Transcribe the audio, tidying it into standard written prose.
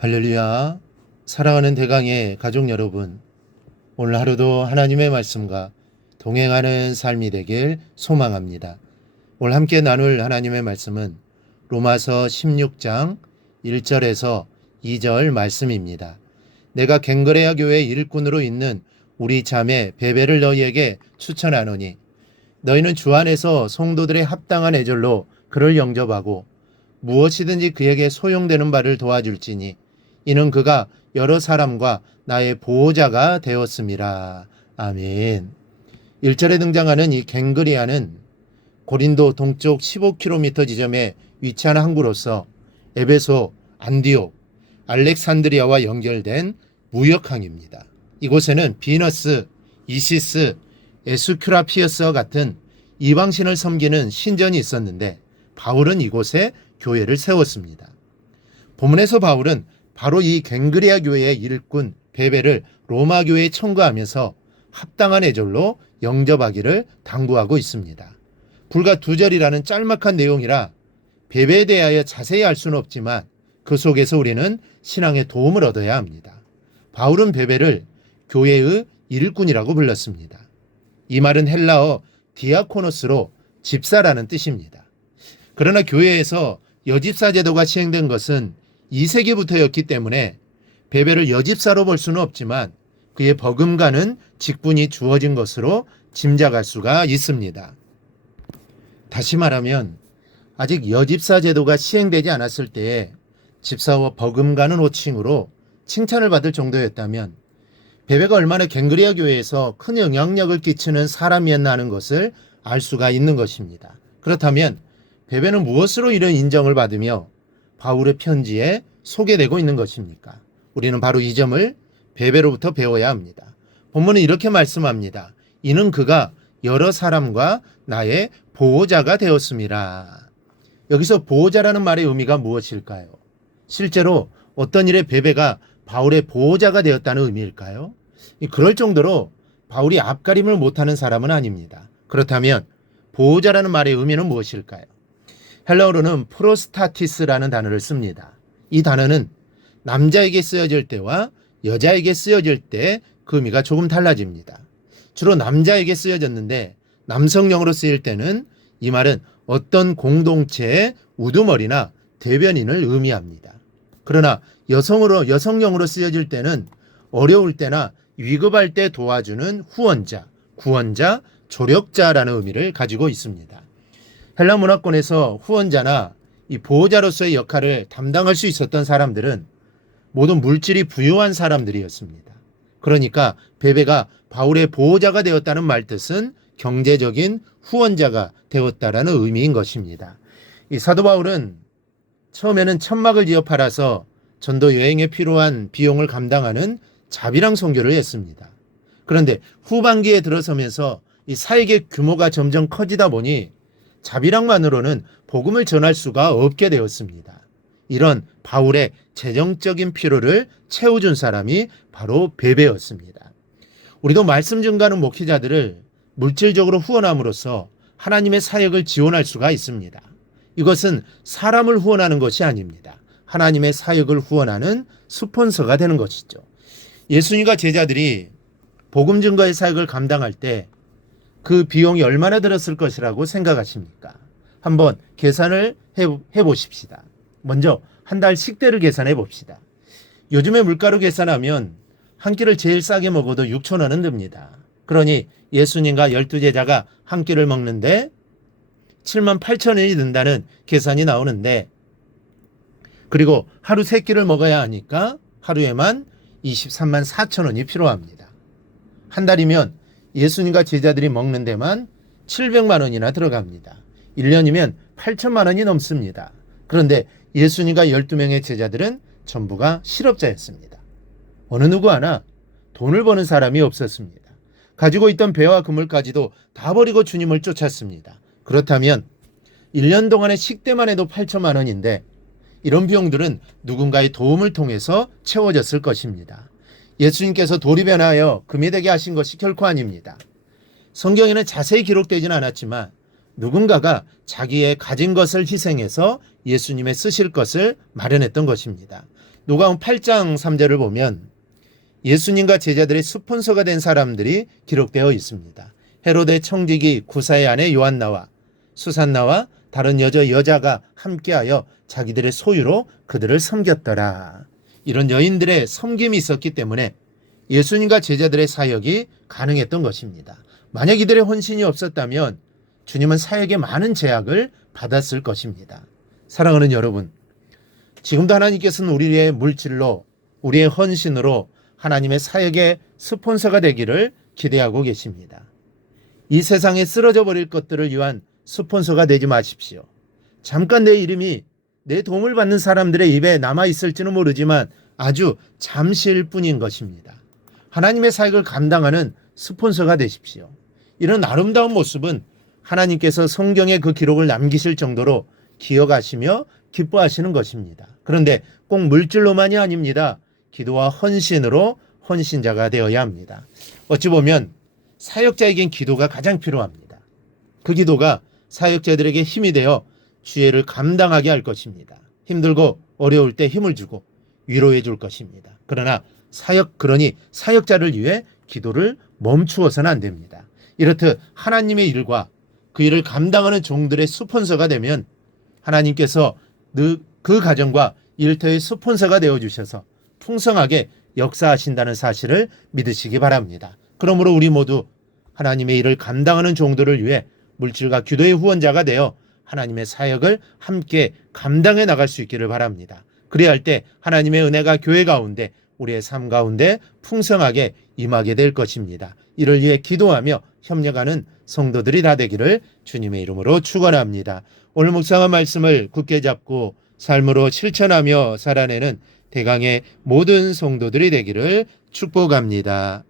할렐루야. 사랑하는 대강의 가족 여러분, 오늘 하루도 하나님의 말씀과 동행하는 삶이 되길 소망합니다. 오늘 함께 나눌 하나님의 말씀은 로마서 16장 1절에서 2절 말씀입니다. 내가 갱그레아 교회 일꾼으로 있는 우리 자매 베베를 너희에게 추천하노니 너희는 주 안에서 성도들의 합당한 애절로 그를 영접하고 무엇이든지 그에게 소용되는 바를 도와줄지니 이는 그가 여러 사람과 나의 보호자가 되었음이라. 아멘. 1절에 등장하는 이 갱그리아는 고린도 동쪽 15km 지점에 위치한 항구로서 에베소, 안디옥, 알렉산드리아와 연결된 무역항입니다. 이곳에는 비너스, 이시스, 에스큐라피어스와 같은 이방신을 섬기는 신전이 있었는데 바울은 이곳에 교회를 세웠습니다. 본문에서 바울은 바로 이 갱그레아 교회의 일꾼 베베를 로마 교회에 청구하면서 합당한 애절로 영접하기를 당부하고 있습니다. 불과 2절이라는 짤막한 내용이라 베베에 대하여 자세히 알 수는 없지만 그 속에서 우리는 신앙의 도움을 얻어야 합니다. 바울은 베베를 교회의 일꾼이라고 불렀습니다. 이 말은 헬라어 디아코노스로 집사라는 뜻입니다. 그러나 교회에서 여집사 제도가 시행된 것은 2세기부터였기 때문에 베베를 여집사로 볼 수는 없지만 그의 버금가는 직분이 주어진 것으로 짐작할 수가 있습니다. 다시 말하면 아직 여집사 제도가 시행되지 않았을 때에 집사와 버금가는 호칭으로 칭찬을 받을 정도였다면 베베가 얼마나 갱그레아 교회에서 큰 영향력을 끼치는 사람이었나 하는 것을 알 수가 있는 것입니다. 그렇다면 베베는 무엇으로 이런 인정을 받으며 바울의 편지에 소개되고 있는 것입니까? 우리는 바로 이 점을 베베로부터 배워야 합니다. 본문은 이렇게 말씀합니다. 이는 그가 여러 사람과 나의 보호자가 되었음이라. 여기서 보호자라는 말의 의미가 무엇일까요? 실제로 어떤 일에 베베가 바울의 보호자가 되었다는 의미일까요? 그럴 정도로 바울이 앞가림을 못하는 사람은 아닙니다. 그렇다면 보호자라는 말의 의미는 무엇일까요? 헬라어로는 프로스타티스라는 단어를 씁니다. 이 단어는 남자에게 쓰여질 때와 여자에게 쓰여질 때 그 의미가 조금 달라집니다. 주로 남자에게 쓰여졌는데 남성용으로 쓰일 때는 이 말은 어떤 공동체의 우두머리나 대변인을 의미합니다. 그러나 여성용으로 쓰여질 때는 어려울 때나 위급할 때 도와주는 후원자, 구원자, 조력자라는 의미를 가지고 있습니다. 헬라 문화권에서 후원자나 이 보호자로서의 역할을 담당할 수 있었던 사람들은 모두 물질이 부유한 사람들이었습니다. 그러니까 베베가 바울의 보호자가 되었다는 말뜻은 경제적인 후원자가 되었다라는 의미인 것입니다. 이 사도 바울은 처음에는 천막을 지어 팔아서 전도 여행에 필요한 비용을 감당하는 자비랑 선교를 했습니다. 그런데 후반기에 들어서면서 이 사역의 규모가 점점 커지다 보니 자비랑만으로는 복음을 전할 수가 없게 되었습니다. 이런 바울의 재정적인 필요를 채워준 사람이 바로 베베였습니다. 우리도 말씀 증가하는 목회자들을 물질적으로 후원함으로써 하나님의 사역을 지원할 수가 있습니다. 이것은 사람을 후원하는 것이 아닙니다. 하나님의 사역을 후원하는 스폰서가 되는 것이죠. 예수님과 제자들이 복음 증거의 사역을 감당할 때 그 비용이 얼마나 들었을 것이라고 생각하십니까? 한번 계산을 해보십시다. 먼저 한 달 식대를 계산해 봅시다. 요즘에 물가로 계산하면 한 끼를 제일 싸게 먹어도 6,000원은 듭니다. 그러니 예수님과 12제자가 한 끼를 먹는데 78,000원이 든다는 계산이 나오는데, 그리고 하루 3끼를 먹어야 하니까 하루에만 23만 4천원이 필요합니다. 한 달이면 예수님과 제자들이 먹는 데만 700만 원이나 들어갑니다. 1년이면 8천만 원이 넘습니다. 그런데 예수님과 12명의 제자들은 전부가 실업자였습니다. 어느 누구 하나 돈을 버는 사람이 없었습니다. 가지고 있던 배와 그물까지도 다 버리고 주님을 쫓았습니다. 그렇다면 1년 동안의 식대만 해도 8천만 원인데 이런 비용들은 누군가의 도움을 통해서 채워졌을 것입니다. 예수님께서 도리변하여 금이 되게 하신 것이 결코 아닙니다. 성경에는 자세히 기록되지는 않았지만 누군가가 자기의 가진 것을 희생해서 예수님의 쓰실 것을 마련했던 것입니다. 누가복음 8장 3절을 보면 예수님과 제자들의 스폰서가 된 사람들이 기록되어 있습니다. 헤로데 청지기 구사의 아내 요한나와 수산나와 다른 여자가 함께하여 자기들의 소유로 그들을 섬겼더라. 이런 여인들의 섬김이 있었기 때문에 예수님과 제자들의 사역이 가능했던 것입니다. 만약 이들의 헌신이 없었다면 주님은 사역에 많은 제약을 받았을 것입니다. 사랑하는 여러분, 지금도 하나님께서는 우리의 물질로, 우리의 헌신으로 하나님의 사역의 스폰서가 되기를 기대하고 계십니다. 이 세상에 쓰러져 버릴 것들을 위한 스폰서가 되지 마십시오. 잠깐 내 이름이 내 도움을 받는 사람들의 입에 남아있을지는 모르지만 아주 잠시일 뿐인 것입니다. 하나님의 사역을 감당하는 스폰서가 되십시오. 이런 아름다운 모습은 하나님께서 성경에 그 기록을 남기실 정도로 기억하시며 기뻐하시는 것입니다. 그런데 꼭 물질로만이 아닙니다. 기도와 헌신으로 헌신자가 되어야 합니다. 어찌 보면 사역자에겐 기도가 가장 필요합니다. 그 기도가 사역자들에게 힘이 되어 주의를 감당하게 할 것입니다. 힘들고 어려울 때 힘을 주고 위로해 줄 것입니다. 그러나 사역자를 위해 기도를 멈추어서는 안 됩니다. 이렇듯 하나님의 일과 그 일을 감당하는 종들의 스폰서가 되면 하나님께서 그 가정과 일터의 스폰서가 되어주셔서 풍성하게 역사하신다는 사실을 믿으시기 바랍니다. 그러므로 우리 모두 하나님의 일을 감당하는 종들을 위해 물질과 기도의 후원자가 되어 하나님의 사역을 함께 감당해 나갈 수 있기를 바랍니다. 그래야 할 때 하나님의 은혜가 교회 가운데 우리의 삶 가운데 풍성하게 임하게 될 것입니다. 이를 위해 기도하며 협력하는 성도들이 다 되기를 주님의 이름으로 축원합니다. 오늘 묵상한 말씀을 굳게 잡고 삶으로 실천하며 살아내는 대강의 모든 성도들이 되기를 축복합니다.